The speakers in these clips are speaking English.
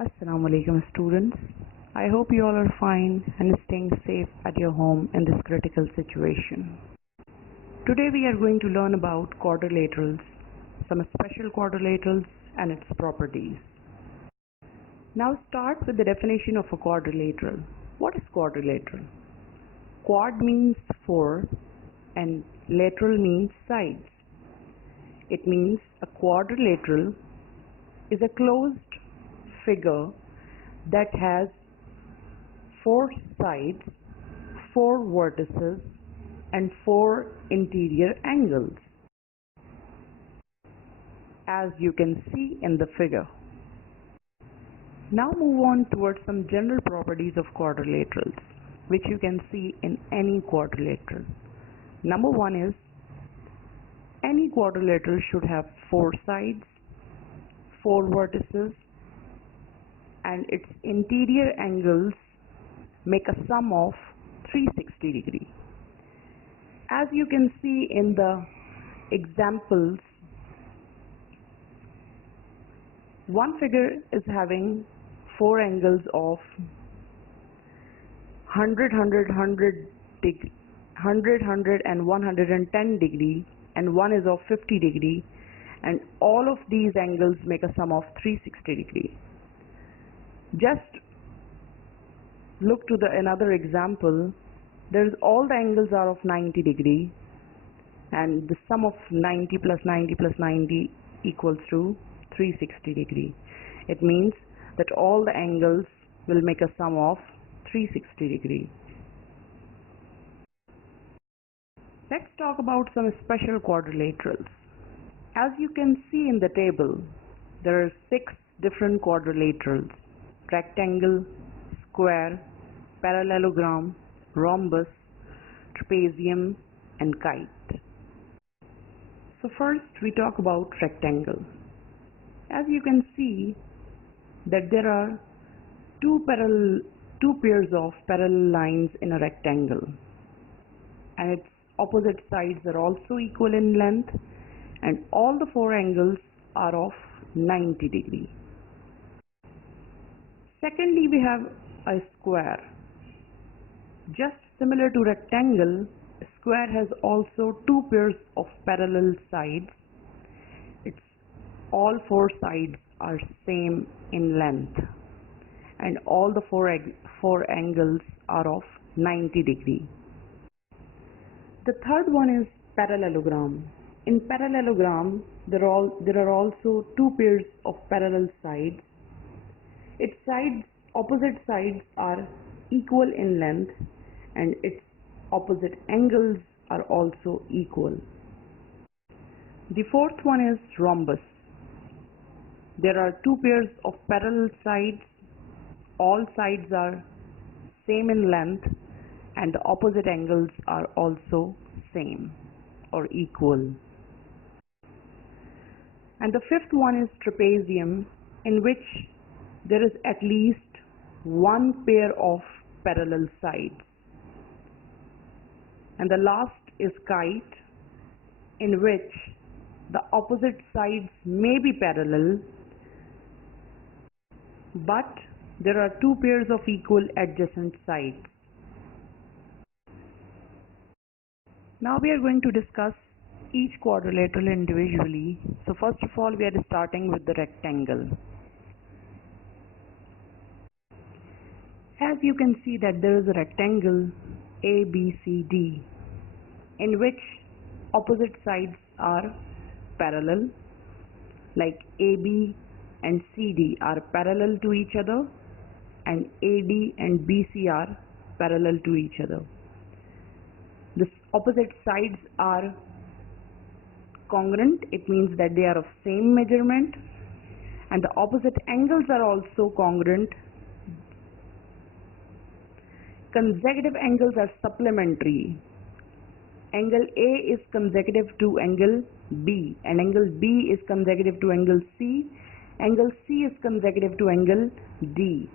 Assalamu alaikum students. I hope you all are fine and staying safe at your home in this critical situation. Today we are going to learn about quadrilaterals, some special quadrilaterals and its properties. Now start with the definition of a quadrilateral. What is quadrilateral? Quad means four and lateral means sides. It means a quadrilateral is a closed figure that has four sides, four vertices and four interior angles, as you can see in the figure. Now move on towards some general properties of quadrilaterals, which you can see in any quadrilateral. Number one is, any quadrilateral should have four sides, four vertices, and its interior angles make a sum of 360 degrees. As you can see in the examples, one figure is having four angles of 100, 110 degree, and one is of 50 degree, and all of these angles make a sum of 360 degree. Just look to another example. There's all the angles are of 90 degree, and the sum of 90 plus 90 plus 90 equals to 360 degree. It means that all the angles will make a sum of 360 degree. Let's talk about some special quadrilaterals. As you can see in the table, there are 6 different quadrilaterals: rectangle, square, parallelogram, rhombus, trapezium, and kite. So first we talk about rectangle. As you can see that there are two pairs of parallel lines in a rectangle, and its opposite sides are also equal in length, and all the four angles are of 90 degree. Secondly, we have a square. Just similar to rectangle, a square has also two pairs of parallel sides. All four sides are same in length, and all the four angles are of 90 degree. The third one is parallelogram. In parallelogram, there are also two pairs of parallel sides. Its opposite sides are equal in length, and its opposite angles are also equal. The fourth one is rhombus. There are two pairs of parallel sides. All sides are same in length, and the opposite angles are also same or equal. And the fifth one is trapezium, in which there is at least one pair of parallel sides. And the last is kite, in which the opposite sides may be parallel, but there are two pairs of equal adjacent sides. Now we are going to discuss each quadrilateral individually. So first of all, we are starting with the rectangle. As you can see that there is a rectangle ABCD, in which opposite sides are parallel, like AB and CD are parallel to each other, and AD and BC are parallel to each other. The opposite sides are congruent. It means that they are of same measurement, and the opposite angles are also congruent. Consecutive angles are supplementary. Angle A is consecutive to angle B, and angle B is consecutive to angle C. Angle C is consecutive to angle D.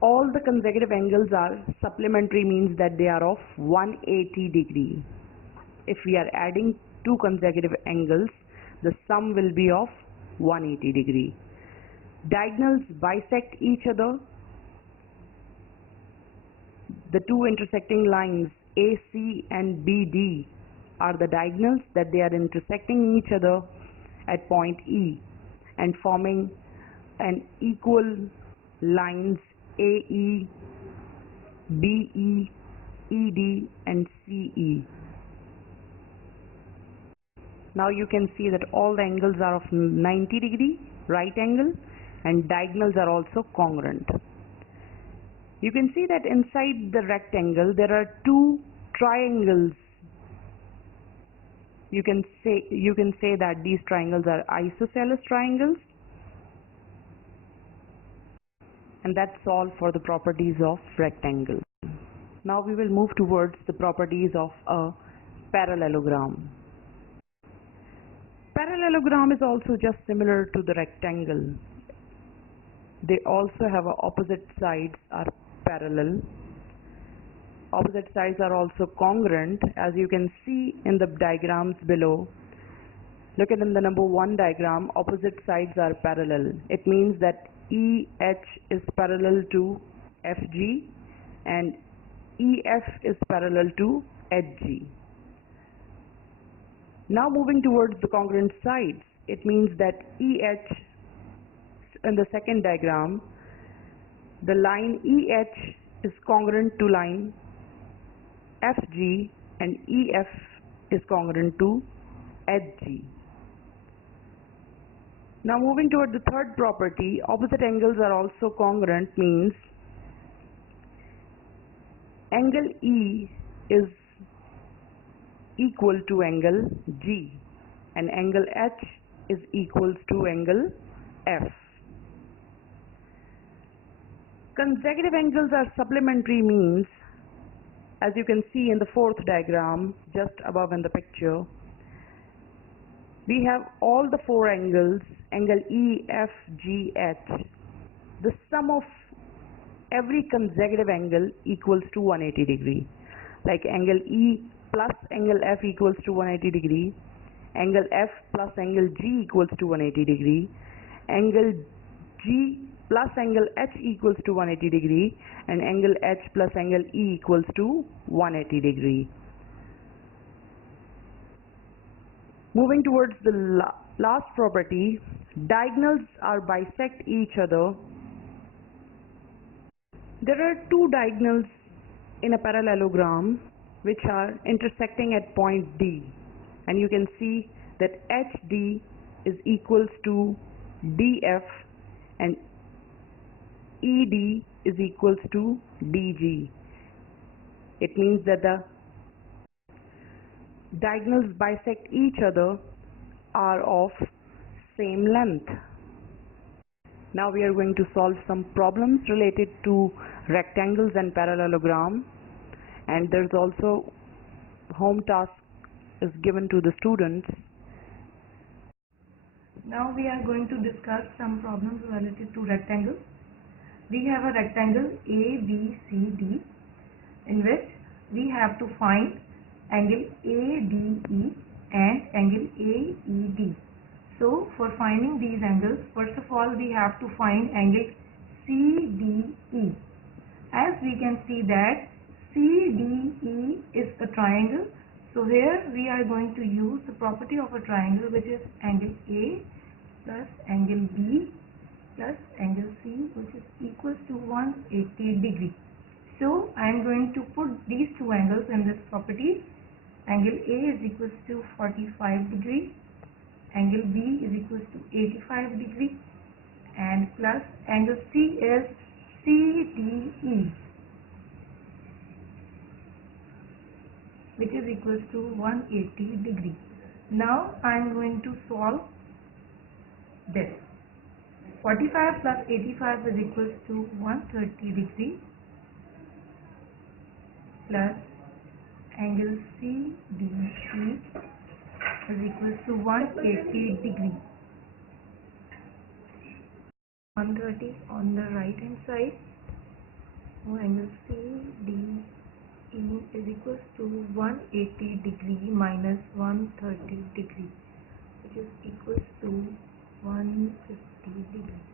All the consecutive angles are supplementary, means that they are of 180 degree. If we are adding two consecutive angles, the sum will be of 180 degree. Diagonals bisect each other. The two intersecting lines AC and BD are the diagonals that they are intersecting each other at point E and forming an equal lines AE, BE, ED and CE. Now you can see that all the angles are of 90 degree right angle and diagonals are also congruent. You can see that inside the rectangle there are two triangles. You can say that these triangles are isosceles triangles, and that's all for the properties of rectangle. Now we will move towards the properties of a parallelogram. Parallelogram is also just similar to the rectangle. They also have opposite sides are parallel. Opposite sides are also congruent, as you can see in the diagrams below. Look at in the number 1 diagram, opposite sides are parallel. It means that EH is parallel to FG and EF is parallel to HG. Now moving towards the congruent sides, it means that EH in the second diagram, the line EH is congruent to line FG and EF is congruent to HG. Now moving toward the third property, opposite angles are also congruent, means angle E is equal to angle G and angle H is equals to angle F. Consecutive angles are supplementary, means as you can see in the fourth diagram just above in the picture, we have all the four angles, angle E, F, G, H. The sum of every consecutive angle equals to 180 degree. Like angle E plus angle F equals to 180 degree, angle F plus angle G equals to 180 degree, angle G plus angle H equals to 180 degree, and angle H plus angle E equals to 180 degree. Moving towards the last property, diagonals are bisect each other. There are two diagonals in a parallelogram which are intersecting at point D, and you can see that HD is equals to DF and ED is equals to DG. It means that the diagonals bisect each other are of same length. Now we are going to solve some problems related to rectangles and parallelogram, and there's also home task is given to the students. Now we are going to discuss some problems related to rectangles. We have a rectangle ABCD in which we have to find angle ADE and angle AED. So for finding these angles, first of all we have to find angle CDE. As we can see that CDE is a triangle, so here we are going to use the property of a triangle, which is angle A plus angle B plus angle C, which is equals to 180 degree. So I am going to put these two angles in this property. Angle A is equals to 45 degree, angle B is equals to 85 degree, and plus angle C is CDE, which is equals to 180 degree. Now I am going to solve this. 45 plus 85 is equals to 130 degree plus angle CDE is equals to 180 degree. 130 on the right hand side. So angle CDE is equals to 180 degree minus 130 degree, which is equals to 150 degree.